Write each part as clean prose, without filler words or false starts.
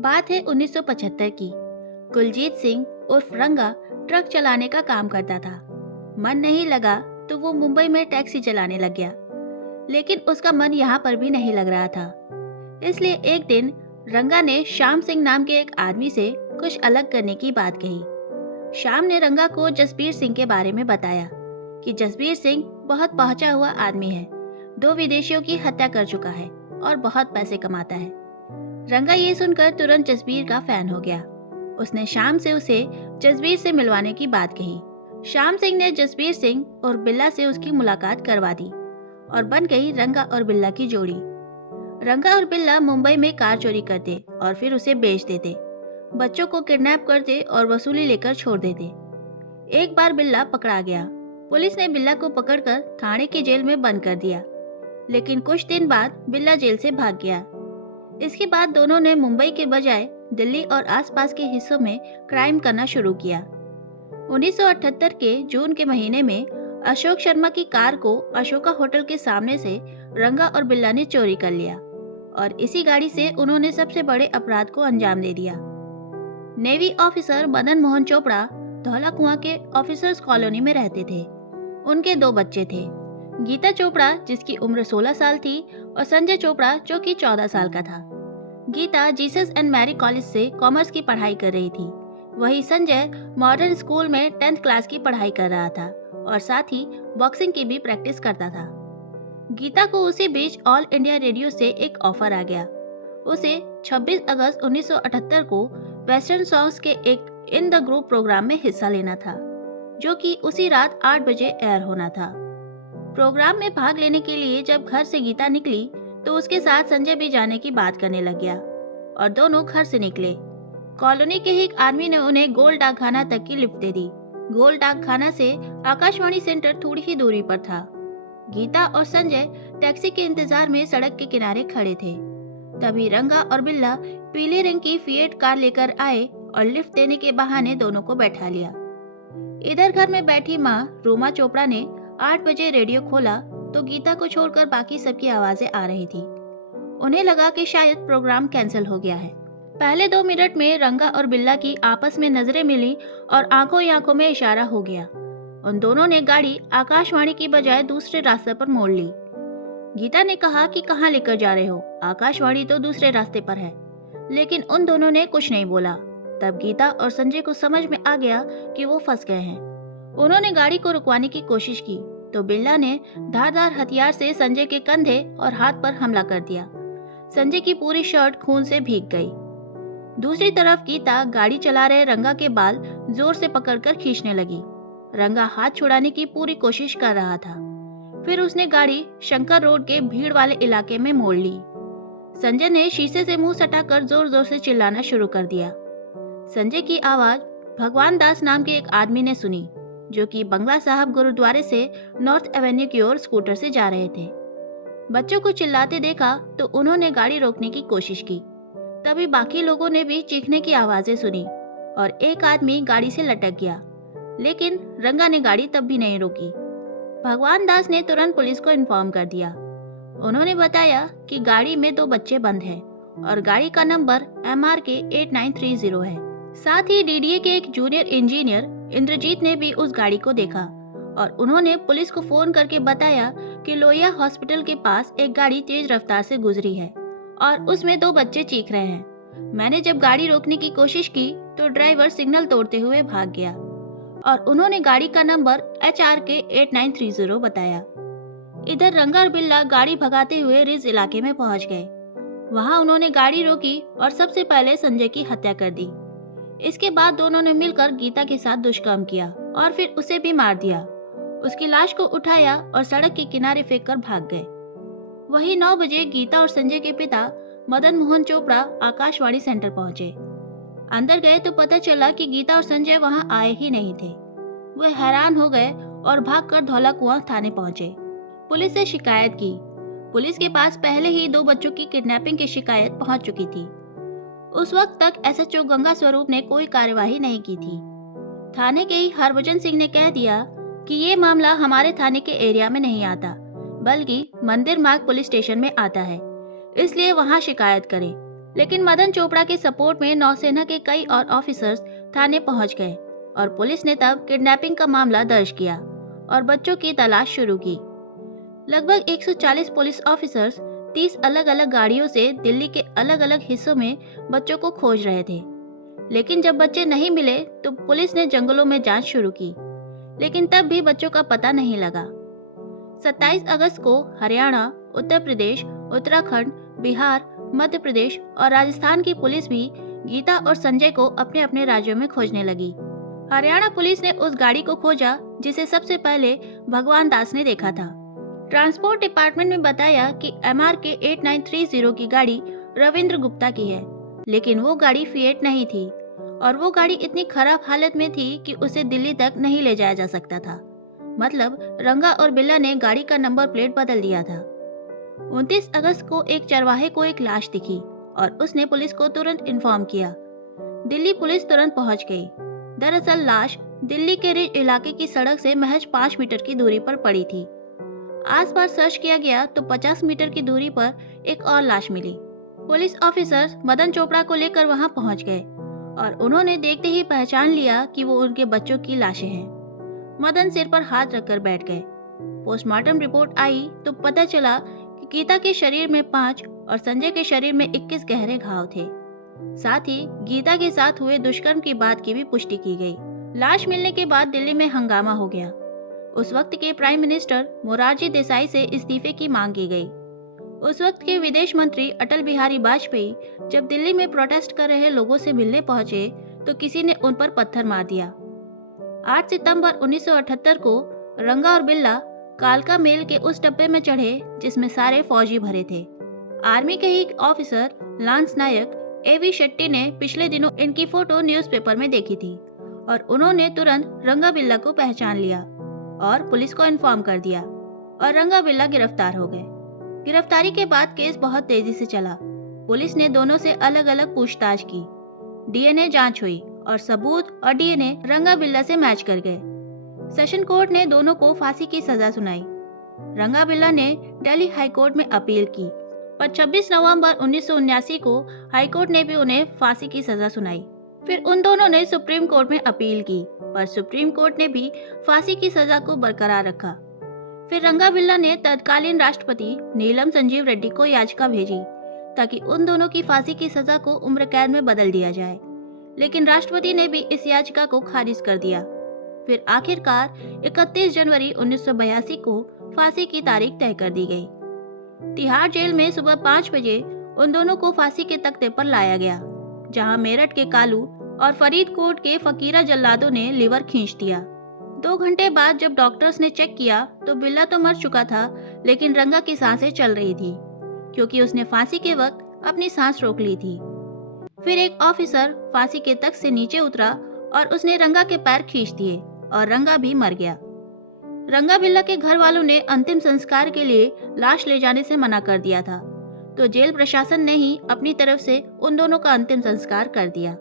बात है 1975 की। कुलजीत सिंह उर्फ रंगा ट्रक चलाने का काम करता था। मन नहीं लगा तो वो मुंबई में टैक्सी चलाने लग गया, लेकिन उसका मन यहाँ पर भी नहीं लग रहा था। इसलिए एक दिन रंगा ने श्याम सिंह नाम के एक आदमी से कुछ अलग करने की बात कही। श्याम ने रंगा को जसबीर सिंह के बारे में बताया कि जसबीर सिंह बहुत पहुंचा हुआ आदमी है, 2 विदेशियों की हत्या कर चुका है और बहुत पैसे कमाता है। रंगा ये सुनकर तुरंत जसबीर का फैन हो गया। उसने श्याम से उसे जसबीर से मिलवाने की बात कही। श्याम सिंह ने जसबीर सिंह और बिल्ला से उसकी मुलाकात करवा दी और बन गई रंगा और बिल्ला की जोड़ी। रंगा और बिल्ला मुंबई में कार चोरी करते और फिर उसे बेच देते, बच्चों को किडनैप करते और वसूली लेकर छोड़ देते। एक बार बिल्ला पकड़ा गया। पुलिस ने बिल्ला को पकड़कर थाने की जेल में बंद कर दिया, लेकिन कुछ दिन बाद बिल्ला जेल से भाग गया। इसके बाद दोनों ने मुंबई के बजाय दिल्ली और आसपास के हिस्सों में क्राइम करना शुरू किया। 1978 के जून के महीने में अशोक शर्मा की कार को अशोका होटल के सामने से रंगा और बिल्ला ने चोरी कर लिया और इसी गाड़ी से उन्होंने सबसे बड़े अपराध को अंजाम दे दिया। नेवी ऑफिसर मदन मोहन चोपड़ा धौला कुआं के ऑफिसर्स कॉलोनी में रहते थे। उनके 2 बच्चे थे, गीता चोपड़ा जिसकी उम्र 16 साल थी और संजय चोपड़ा जो कि 14 साल का था। Geeta Jesus and Mary college से कॉमर्स की पढ़ाई कर रही थी, वही संजय मॉडर्न स्कूल में 10th क्लास की पढ़ाई कर रहा था और साथ ही बॉक्सिंग की भी प्रैक्टिस करता था। गीता को उसी बीच ऑल इंडिया रेडियो से एक ऑफर आ गया। उसे 26 अगस्त 1978 को वेस्टर्न सॉन्ग्स के एक इन द ग्रुप प्रोग्राम में हिस्सा लेना था, जो कि उसी रात 8 बजे एयर होना था। प्रोग्राम में भाग लेने के लिए जब घर से गीता निकली तो उसके साथ संजय भी जाने की बात करने लग गया और दोनों घर से निकले। कॉलोनी के ही एक आदमी ने उन्हें गोल्ड डाकखाना तक की लिफ्ट दे दी। गोल्ड डाकखाना से आकाशवाणी सेंटर थोड़ी ही दूरी पर था। गीता और संजय टैक्सी के इंतजार में सड़क के किनारे खड़े थे। तभी रंगा और बिल्ला पीले रंग की फिएट कार लेकर आए और लिफ्ट देने के बहाने दोनों को बैठा लिया। इधर घर में बैठी माँ रूमा चोपड़ा ने 8 बजे रेडियो खोला तो गीता को छोड़कर बाकी सबकी आवाजें आ रही थी। उन्हें लगा कि शायद प्रोग्राम कैंसिल हो गया है। पहले 2 मिनट में रंगा और बिल्ला की आपस में नजरें मिली और आंखों ही आंखों में इशारा हो गया। उन दोनों ने गाड़ी आकाशवाणी की बजाय दूसरे रास्ते पर मोड़ ली। गीता ने कहा कि कहाँ लेकर जा रहे हो, आकाशवाणी तो दूसरे रास्ते पर है, लेकिन उन दोनों ने कुछ नहीं बोला। तब गीता और संजय को समझ में आ गया कि वो फंस गए हैं। उन्होंने गाड़ी को रुकवाने की कोशिश की तो बिल्ला ने धारदार हथियार से संजय के कंधे और हाथ पर हमला कर दिया। संजय की पूरी शर्ट खून से भीग गई। दूसरी तरफ गीता गाड़ी चला रहे रंगा के बाल जोर से पकड़कर खींचने लगी। रंगा हाथ छुड़ाने की पूरी कोशिश कर रहा था। फिर उसने गाड़ी शंकर रोड के भीड़ वाले इलाके में मोड़ ली। संजय ने शीशे से मुंह सटाकर जोर जोर से चिल्लाना शुरू कर दिया। संजय की आवाज भगवान दास नाम के एक आदमी ने सुनी, जो कि बंगला साहब गुरुद्वारे से नॉर्थ एवेन्यू की ओर स्कूटर से जा रहे थे। बच्चों को चिल्लाते देखा तो उन्होंने गाड़ी रोकने की कोशिश की। तभी बाकी लोगों ने भी चीखने की आवाजें सुनी और एक आदमी गाड़ी से लटक गया, लेकिन रंगा ने गाड़ी तब भी नहीं रोकी। भगवान दास ने तुरंत पुलिस को इन्फॉर्म कर दिया। उन्होंने बताया कि गाड़ी में 2 बच्चे बंद हैं और गाड़ी का नंबर MRK 8930 है। साथ ही DDA के एक जूनियर इंजीनियर इंद्रजीत ने भी उस गाड़ी को देखा और उन्होंने पुलिस को फोन करके बताया कि लोहिया हॉस्पिटल के पास एक गाड़ी तेज रफ्तार से गुजरी है और उसमें 2 बच्चे चीख रहे हैं। मैंने जब गाड़ी रोकने की कोशिश की तो ड्राइवर सिग्नल तोड़ते हुए भाग गया और उन्होंने गाड़ी का नंबर HRK 8930 बताया। इधर रंगा और बिल्ला गाड़ी भगाते हुए रिज इलाके में पहुंच गए। वहां उन्होंने गाड़ी रोकी और सबसे पहले संजय की हत्या कर दी। इसके बाद दोनों ने मिलकर गीता के साथ दुष्कर्म किया और फिर उसे भी मार दिया। उसकी लाश को उठाया और सड़क के किनारे फेंक कर भाग गए। वही 9 बजे गीता और संजय के पिता मदन मोहन चोपड़ा आकाशवाणी सेंटर पहुंचे। अंदर गए तो पता चला कि गीता और संजय वहां आए ही नहीं थे। वे हैरान हो गए और भागकर धौला कुआं थाने पहुंचे। पुलिस से शिकायत की। पुलिस के पास पहले ही 2 बच्चों की किडनैपिंग की शिकायत पहुंच चुकी थी। उस वक्त तक SHO गंगा स्वरूप ने कोई कार्यवाही नहीं की थी। थाने के ही हरभजन सिंह ने कह दिया कि ये मामला हमारे थाने के एरिया में नहीं आता, बल्कि मंदिर मार्ग पुलिस स्टेशन में आता है, इसलिए वहां शिकायत करें। लेकिन मदन चोपड़ा के सपोर्ट में नौसेना के कई और ऑफिसर्स थाने पहुंच गए और पुलिस ने तब किडनैपिंग का मामला दर्ज किया और बच्चों की तलाश शुरू की। लगभग 140 पुलिस ऑफिसर्स 30 अलग अलग गाड़ियों से दिल्ली के अलग अलग हिस्सों में बच्चों को खोज रहे थे। लेकिन जब बच्चे नहीं मिले तो पुलिस ने जंगलों में जांच शुरू की, लेकिन तब भी बच्चों का पता नहीं लगा। 27 अगस्त को हरियाणा, उत्तर प्रदेश, उत्तराखंड, बिहार, मध्य प्रदेश और राजस्थान की पुलिस भी गीता और संजय को अपने अपने राज्यों में खोजने लगी। हरियाणा पुलिस ने उस गाड़ी को खोजा जिसे सबसे पहले भगवान दास ने देखा था। ट्रांसपोर्ट डिपार्टमेंट ने बताया कि MRK 8930 की गाड़ी रविंद्र गुप्ता की है, लेकिन वो गाड़ी फिएट नहीं थी और वो गाड़ी इतनी खराब हालत में थी कि उसे दिल्ली तक नहीं ले जाया जा सकता था। मतलब रंगा और बिल्ला ने गाड़ी का नंबर प्लेट बदल दिया था। 29 अगस्त को एक चरवाहे को एक लाश दिखी और उसने पुलिस को तुरंत इन्फॉर्म किया। दिल्ली पुलिस तुरंत पहुंच गई। दरअसल लाश दिल्ली के रिज इलाके की सड़क से महज 5 मीटर की दूरी पर पड़ी थी। आसपास सर्च किया गया तो 50 मीटर की दूरी पर एक और लाश मिली। पुलिस ऑफिसर्स मदन चोपड़ा को लेकर वहां पहुंच गए और उन्होंने देखते ही पहचान लिया कि वो उनके बच्चों की लाशें हैं। मदन सिर पर हाथ रखकर बैठ गए। पोस्टमार्टम रिपोर्ट आई तो पता चला कि गीता के शरीर में 5 और संजय के शरीर में 21 गहरे घाव थे। साथ ही गीता के साथ हुए दुष्कर्म की बात की भी पुष्टि की गई। लाश मिलने के बाद दिल्ली में हंगामा हो गया। उस वक्त के प्राइम मिनिस्टर मोरारजी देसाई से इस्तीफे की मांग की गई। उस वक्त के विदेश मंत्री अटल बिहारी वाजपेयी जब दिल्ली में प्रोटेस्ट कर रहे लोगों से मिलने पहुंचे तो किसी ने उन पर पत्थर मार दिया। 8 सितंबर 1978 को रंगा और बिल्ला कालका मेल के उस डब्बे में चढ़े जिसमें सारे फौजी भरे थे। आर्मी के ही ऑफिसर लांस नायक AV शेट्टी ने पिछले दिनों इनकी फोटो न्यूज़पेपर में देखी थी और उन्होंने तुरंत रंगा बिल्ला को पहचान लिया और पुलिस को इन्फॉर्म कर दिया और रंगा बिल्ला गिरफ्तार हो गए। गिरफ्तारी के बाद केस बहुत तेजी से चला। पुलिस ने दोनों से अलग अलग पूछताछ की। DNA जांच हुई और सबूत और DNA रंगा बिल्ला से मैच कर गए। सेशन कोर्ट ने दोनों को फांसी की सजा सुनाई। रंगा बिल्ला ने दिल्ली हाईकोर्ट में अपील की, पर 26 नवंबर 1979 को हाईकोर्ट ने भी उन्हें फांसी की सजा सुनाई। फिर उन दोनों ने सुप्रीम कोर्ट में अपील की, पर सुप्रीम कोर्ट ने भी फांसी की सजा को बरकरार रखा। फिर रंगा बिल्ला ने तत्कालीन राष्ट्रपति नीलम संजीव रेड्डी को याचिका भेजी ताकि उन दोनों की फांसी की सजा को उम्र कैद में बदल दिया जाए, लेकिन राष्ट्रपति ने भी इस याचिका को खारिज कर दिया। फिर आखिरकार 31 जनवरी 1982 को फांसी की तारीख तय कर दी गई। तिहाड़ जेल में सुबह 5 बजे उन दोनों को फांसी के तख्ते पर लाया गया, जहां मेरठ के कालू और फरीदकोट के फकीरा जल्लादों ने लीवर खींच दिया। 2 घंटे बाद जब डॉक्टर्स ने चेक किया तो बिल्ला तो मर चुका था, लेकिन रंगा की सांसें चल रही थी क्योंकि उसने फांसी के वक्त अपनी सांस रोक ली थी। फिर एक ऑफिसर फांसी के तख्त से नीचे उतरा और उसने रंगा के पैर खींच दिए और रंगा भी मर गया। रंगा बिल्ला के घर वालों ने अंतिम संस्कार के लिए लाश ले जाने से मना कर दिया था, तो जेल प्रशासन ने ही अपनी तरफ से उन दोनों का अंतिम संस्कार कर दिया।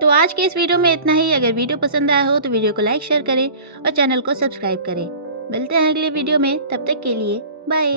तो आज के इस वीडियो में इतना ही। अगर वीडियो पसंद आया हो तो वीडियो को लाइक शेयर करें और चैनल को सब्सक्राइब करें। मिलते हैं अगले वीडियो में, तब तक के लिए बाय।